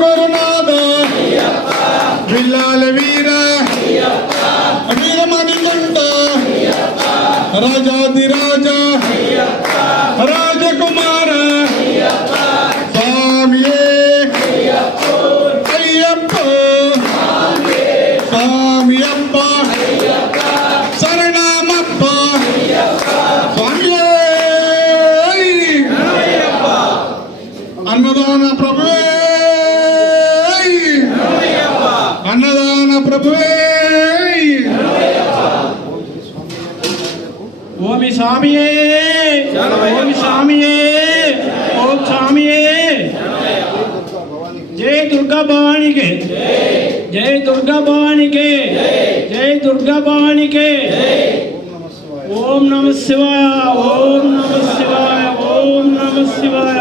గురునాథ విల్లాల వీర వీరమణికంఠ రాజాదిరాజ రాజకుమార స్వామియే అయ్యప్ప స్వామియప్ప శరణమప్ప స్వామియే అన్నదాన ప్రభువే అన్నదాన ప్రభువే ఓమి స్వామియే ఓమి స్వామియే ఓం స్వామియే జై దుర్గా భవానికి జై దుర్గా భవానికి జై దుర్గా భవానికి ఓం నమః శివాయ ఓం నమః శివాయ ఓం నమః శివాయ